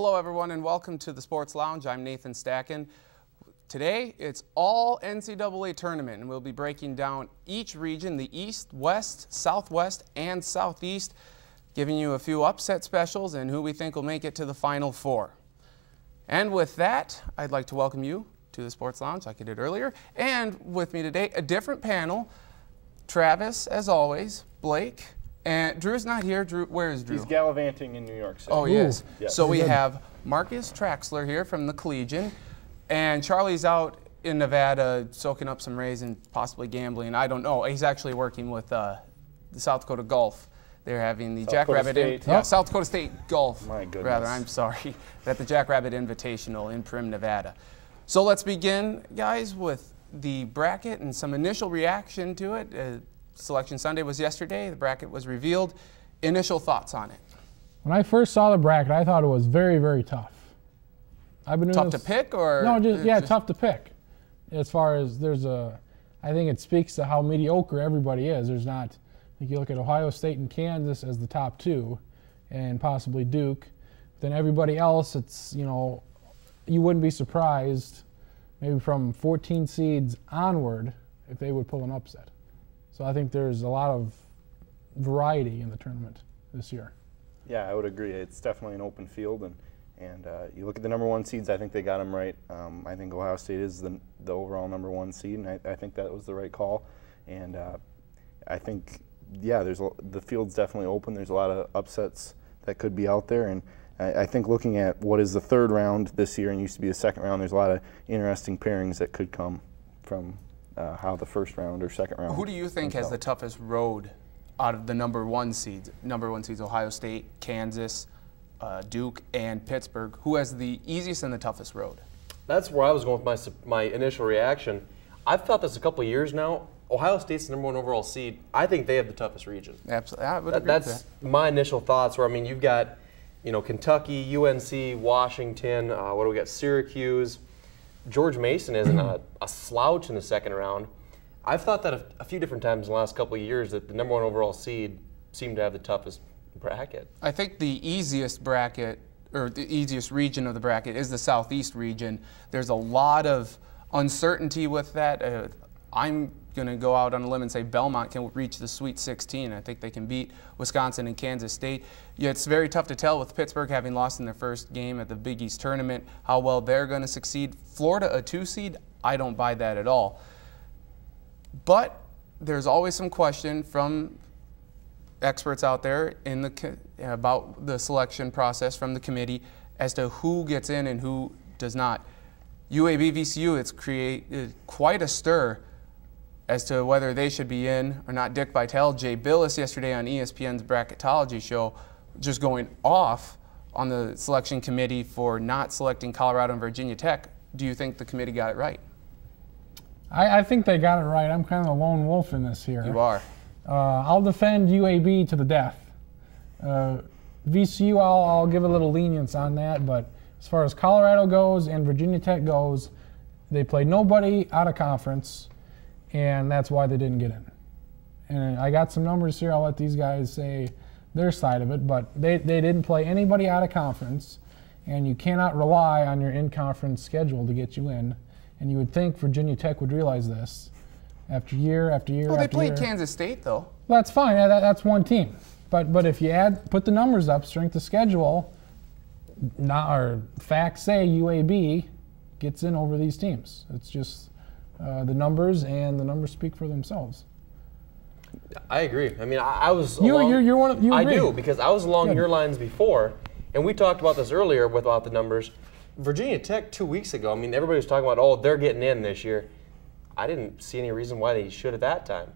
Hello everyone and welcome to the Sports Lounge. I'm Nathan Stacken. Today it's all NCAA tournament and we'll be breaking down each region, the East, West, Southwest, and Southeast, giving you a few upset specials and who we think will make it to the Final Four. And with that, I'd like to welcome you to the Sports Lounge like I did earlier. And with me today, a different panel. Travis, as always, Blake, and Drew's not here. Drew, where is Drew? He's gallivanting in New York City. Oh, he is. Yes. So we have Marcus Traxler here from the Collegian, and Charlie's out in Nevada soaking up some rays and possibly gambling. I don't know. He's actually working with the South Dakota Golf. They're having the South Dakota State Golf. My goodness. Rather, I'm sorry, at the Jackrabbit Invitational in Primm, Nevada. So let's begin, guys, with the bracket and some initial reaction to it. Selection Sunday was yesterday. The bracket was revealed. Initial thoughts on it? When I first saw the bracket, I thought it was very, very tough. I've been tough to pick, or no? Tough to pick. As far as I think it speaks to how mediocre everybody is. There's not. If you look at Ohio State and Kansas as the top two, and possibly Duke, then everybody else, it's you wouldn't be surprised, maybe from 14 seeds onward, if they would pull an upset. So I think there's a lot of variety in the tournament this year. Yeah, I would agree. It's definitely an open field, and you look at the number one seeds. I think they got them right. I think Ohio State is the overall number one seed, and I think that was the right call. And I think, yeah, the field's definitely open. There's a lot of upsets that could be out there, and I think looking at what is the third round this year and used to be the second round, there's a lot of interesting pairings that could come from how the first round or second round. Who do you think has the toughest road out of the number one seeds? Number one seeds: Ohio State, Kansas, Duke, and Pittsburgh. Who has the easiest and the toughest road? That's where I was going with my initial reaction. I've thought this a couple of years now. Ohio State's the number one overall seed. I think they have the toughest region. Absolutely, I would agree with that. That's my initial thoughts. Where you've got, Kentucky, UNC, Washington. What do we got? Syracuse. George Mason isn't a slouch in the second round. I've thought that a few different times in the last couple of years that the number one overall seed seemed to have the toughest bracket. I think the easiest bracket, or the easiest region of the bracket, is the Southeast region. There's a lot of uncertainty with that. I'm going to go out on a limb and say Belmont can reach the Sweet 16. I think they can beat Wisconsin and Kansas State. Yeah, it's very tough to tell with Pittsburgh having lost in their first game at the Big East tournament how well they're going to succeed. Florida, a 2 seed, I don't buy that at all. But there's always some question from experts out there about the selection process from the committee as to who gets in and who does not. UAB, VCU, it's created quite a stir as to whether they should be in or not. Dick Vitale, Jay Billis yesterday on ESPN's Bracketology show, just going off on the selection committee for not selecting Colorado and Virginia Tech. Do you think the committee got it right? I think they got it right. I'm kind of a lone wolf in this here. You are. I'll defend UAB to the death. VCU, I'll give a little lenience on that, but as far as Colorado goes and Virginia Tech goes, they played nobody out of conference, and that's why they didn't get in. And I got some numbers here. I'll let these guys say their side of it, but they didn't play anybody out of conference, and you cannot rely on your in-conference schedule to get you in. And you would think Virginia Tech would realize this after year after year after year. Well, they played Kansas State, though. Well, that's fine. That's one team. But if you put the numbers up, strength of schedule, facts say UAB gets in over these teams. It's just the numbers, and the numbers speak for themselves. I agree. I was you're one of you. I do, because I was along your lines before, and we talked about this earlier about the numbers. Virginia Tech 2 weeks ago, everybody was talking about, oh, they're getting in this year. I didn't see any reason why they should at that time.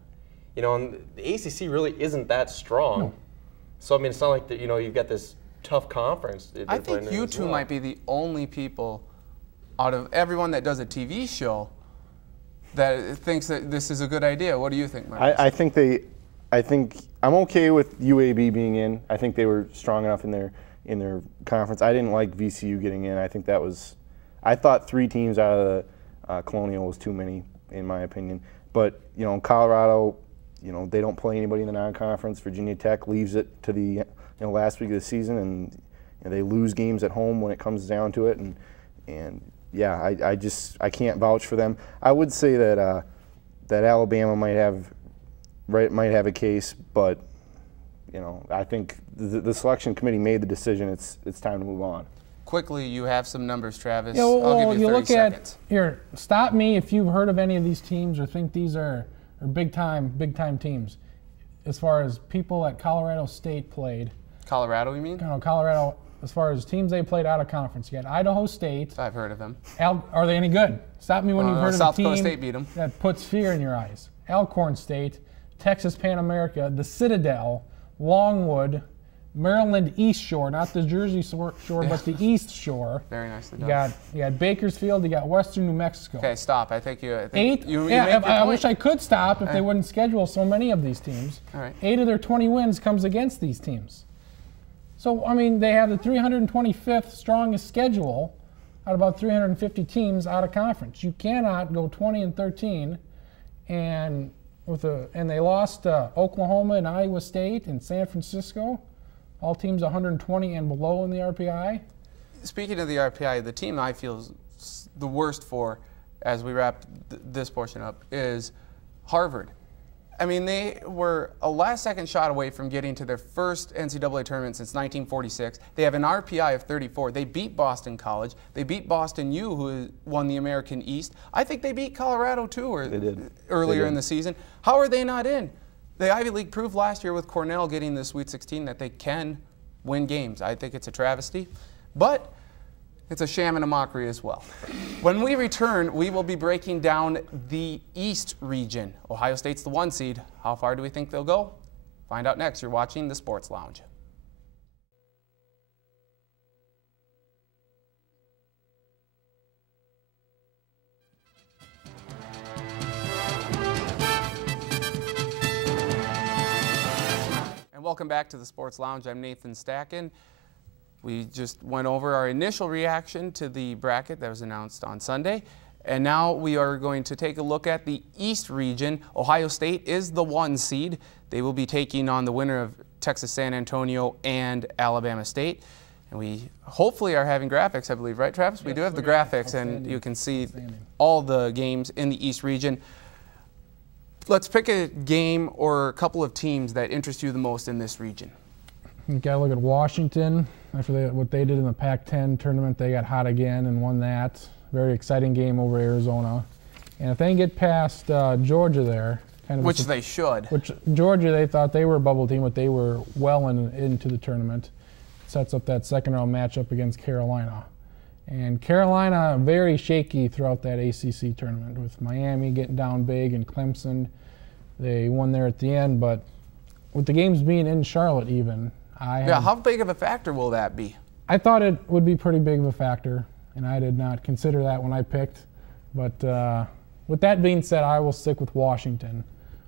And the ACC really isn't that strong. No. So, it's not like that, you've got this tough conference. I think you two might be the only people out of everyone that does a TV show that thinks that this is a good idea. What do you think, Marcus? I think I'm okay with UAB being in. I think they were strong enough in their conference. I didn't like VCU getting in. I thought 3 teams out of the Colonial was too many, in my opinion. But, Colorado, they don't play anybody in the non-conference. Virginia Tech leaves it to the last week of the season, and they lose games at home when it comes down to it, and yeah, I can't vouch for them. I would say that that Alabama might have a case, but I think the selection committee made the decision. It's time to move on. Quickly, you have some numbers, Travis. Yeah, well, I'll give you 30 look seconds. Here, stop me if you've heard of any of these teams or think these are big time teams. As far as people at Colorado State played. Colorado, you mean? No, Colorado, as far as teams they played out of conference. You got Idaho State. I've heard of them. Are they any good? Stop me when you've heard of a South team Dakota State beat them. that puts fear in your eyes. Alcorn State, Texas Pan America, the Citadel, Longwood, Maryland East Shore, not the Jersey Shore, but the East Shore. Very nicely done. You got Bakersfield, you got Western New Mexico. Okay, stop. I think you Eight. you Yeah, make your I point. wish I could stop if they wouldn't schedule so many of these teams. All right. 8 of their 20 wins comes against these teams. So, I mean, they have the 325th strongest schedule out of about 350 teams out of conference. You cannot go 20-13 and they lost Oklahoma and Iowa State and San Francisco, all teams 120 and below in the RPI. Speaking of the RPI, the team I feel is the worst for, as we wrap this portion up, is Harvard. I mean, they were a last-second shot away from getting to their first NCAA tournament since 1946. They have an RPI of 34. They beat Boston College. They beat Boston U, who won the American East. I think they beat Colorado, too, They did. earlier in the season. How are they not in? The Ivy League proved last year with Cornell getting the Sweet 16 that they can win games. I think it's a travesty, but it's a sham and a mockery as well. When we return, we will be breaking down the East region. Ohio State's the 1 seed. How far do we think they'll go? Find out next. You're watching the Sports Lounge. And welcome back to the Sports Lounge. I'm Nathan Stacken. We just went over our initial reaction to the bracket that was announced on Sunday. And now we are going to take a look at the East region. Ohio State is the 1 seed. They will be taking on the winner of Texas San Antonio and Alabama State. And we hopefully are having graphics, I believe, right, Travis? We do have the graphics, and you can see all the games in the East region. Let's pick a game or a couple of teams that interest you the most in this region. You got to look at Washington. After what they did in the Pac-10 tournament, they got hot again and won that. Very exciting game over Arizona. And if they can get past Georgia there, which they should. Which Georgia, they thought they were a bubble team, but they were well into the tournament. Sets up that second-round matchup against Carolina. And Carolina very shaky throughout that ACC tournament, with Miami getting down big and Clemson. They won there at the end, but with the games being in Charlotte even, how big of a factor will that be? I thought it would be pretty big of a factor, and I did not consider that when I picked. But with that being said, I will stick with Washington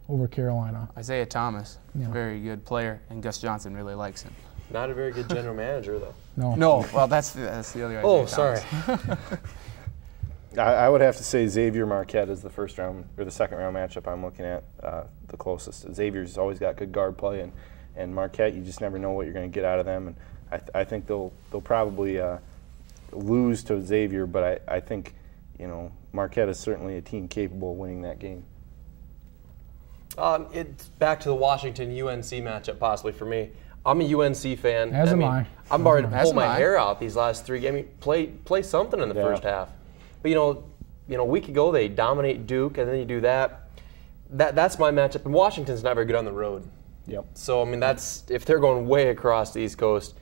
over Carolina. Isaiah Thomas, very good player, and Gus Johnson really likes him. Not a very good general manager, though. No, well, that's the other Isaiah Oh, sorry. I would have to say Xavier Marquette is the first round or the second round matchup I'm looking at the closest. Xavier's always got good guard play, and Marquette, you just never know what you're going to get out of them. And I think they'll probably lose to Xavier, but I think Marquette is certainly a team capable of winning that game. It's back to the Washington-UNC matchup possibly for me. I'm a UNC fan. As am I. I'm already pull my hair out these last 3 games. Play something in the first half. But a week ago they dominate Duke, and then you do that. That's my matchup. And Washington's not very good on the road. Yep. So that's if they're going way across the East Coast.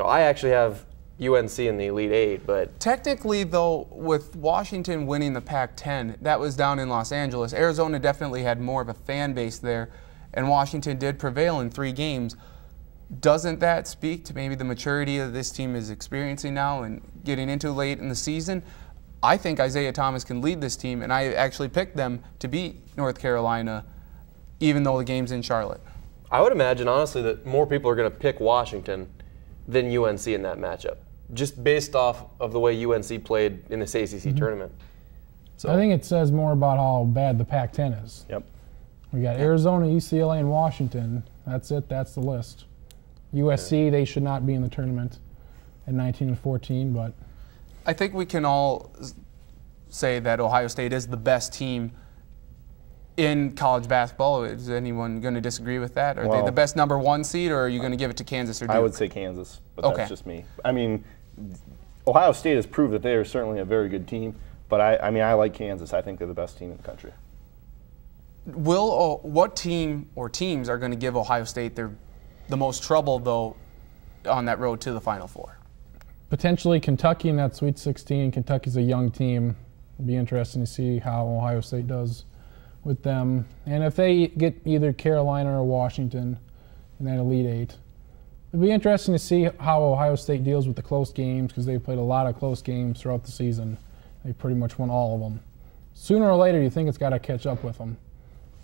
I actually have UNC in the Elite 8, but technically, though, with Washington winning the Pac-10, that was down in Los Angeles. Arizona definitely had more of a fan base there, and Washington did prevail in 3 games. Doesn't that speak to maybe the maturity that this team is experiencing now and getting into late in the season? I think Isaiah Thomas can lead this team, and I actually picked them to beat North Carolina, even though the game's in Charlotte. I would imagine, honestly, that more people are going to pick Washington than UNC in that matchup, just based off of the way UNC played in this ACC tournament. So I think it says more about how bad the Pac-10 is. Yep. We got Arizona, UCLA, and Washington. That's it. That's the list. USC, they should not be in the tournament. at 19-14, but I think we can all say that Ohio State is the best team in college basketball. Is anyone going to disagree with that? Are they the best #1 seed, or are you going to give it to Kansas or Duke? I would say Kansas, but Okay. that's just me. I mean, Ohio State has proved that they are certainly a very good team, but I mean, I like Kansas. I think they're the best team in the country. What team or teams are going to give Ohio State the most trouble, though, on that road to the Final Four? potentially Kentucky in that Sweet 16. Kentucky's a young team. It'll be interesting to see how Ohio State does with them. And if they get either Carolina or Washington in that Elite Eight, it'll be interesting to see how Ohio State deals with the close games, because they've played a lot of close games throughout the season. They pretty much won all of them. Sooner or later, you think it's got to catch up with them.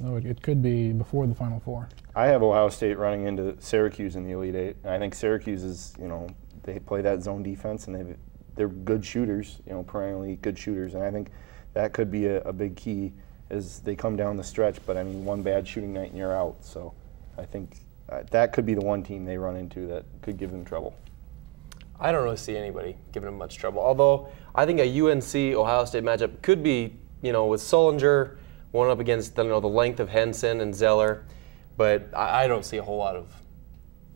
So it could be before the Final Four. I have Ohio State running into Syracuse in the Elite Eight. And I think Syracuse is, they play that zone defense, and they're good shooters, perennially good shooters. And I think that could be a big key as they come down the stretch. But I mean, one bad shooting night and you're out. So I think that could be the one team they run into that could give them trouble. I don't really see anybody giving them much trouble. Although I think a UNC-Ohio State matchup could be, with Sullinger going up against the length of Henson and Zeller. But I don't see a whole lot of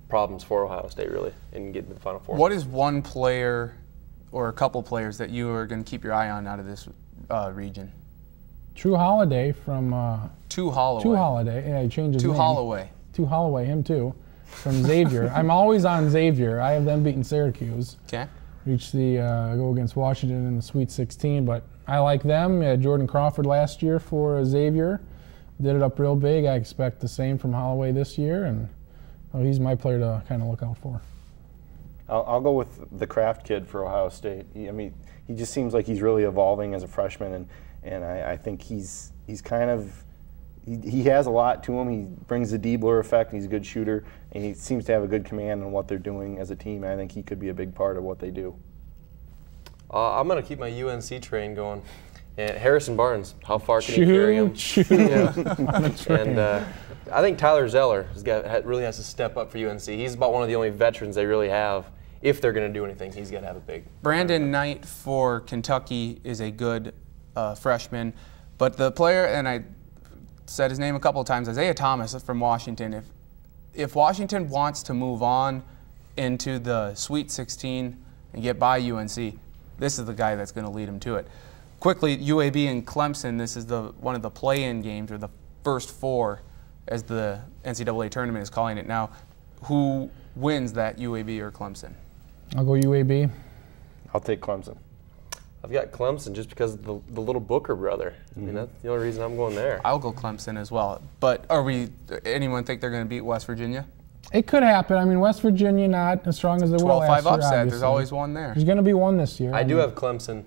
problems for Ohio State, really, in getting to the Final Four. What is one player or a couple players that you are going to keep your eye on out of this region? True Holiday from Two Holloway. Two Holiday. Yeah, he changed his Two name. Holloway. Two Holloway, him too, from Xavier. I'm always on Xavier. I have them beating Syracuse. Okay. Reach the go against Washington in the Sweet 16, but I like them. Jordan Crawford last year for Xavier did it up real big. I expect the same from Holloway this year, and he's my player to kind of look out for. I'll go with the Kraft kid for Ohio State. He just seems like he's really evolving as a freshman, and I think he's kind of he has a lot to him. He brings the Diebler effect. He's a good shooter, and he seems to have a good command on what they're doing as a team. I think he could be a big part of what they do. I'm going to keep my UNC train going. And Harrison Barnes, how far can he carry him? Yeah. And I think Tyler Zeller really has to step up for UNC. He's about one of the only veterans they really have. If they're going to do anything, he's got to have a big. Brandon Knight for Kentucky is a good freshman, but the player, and I said his name a couple of times, Isaiah Thomas from Washington. If Washington wants to move on into the Sweet 16 and get by UNC, this is the guy that's going to lead them to it. Quickly, UAB and Clemson, this is one of the play-in games, or the first four, as the NCAA tournament is calling it now. Who wins that, UAB or Clemson? I'll go UAB. I'll take Clemson. I've got Clemson just because of the little Booker brother. I mean, that's the only reason I'm going there. I'll go Clemson as well. But anyone think they're going to beat West Virginia? It could happen. I mean, West Virginia not as strong as they were last 12-5 year, upset. obviously. There's always one there. There's going to be one this year. I do have Clemson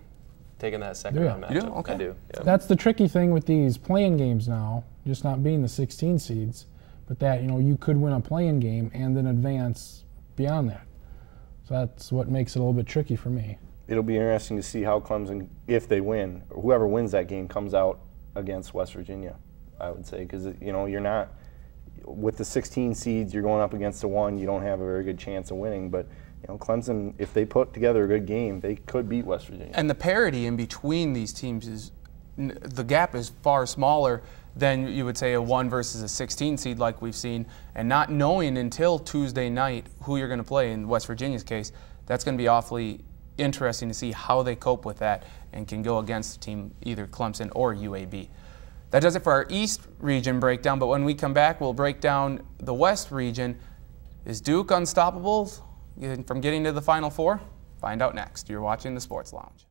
taking that second round matchup. You do? Okay. I do. Yeah. That's the tricky thing with these play-in games now, just not being the 16 seeds, but that, you could win a play-in game and then advance beyond that. So that's what makes it a little bit tricky for me. It'll be interesting to see how Clemson, if they win, or whoever wins that game, comes out against West Virginia, I would say, because, you're not, with the 16 seeds, you're going up against the one, you don't have a very good chance of winning, but Clemson, if they put together a good game, they could beat West Virginia. And the parity in between these teams the gap is far smaller than you would say a 1 versus a 16 seed like we've seen, and not knowing until Tuesday night who you're going to play in West Virginia's case, that's going to be awfully interesting to see how they cope with that and can go against a team either Clemson or UAB. That does it for our East region breakdown, but when we come back, we'll break down the West region. Is Duke unstoppable from getting to the Final Four? Find out next. You're watching the Sports Lounge.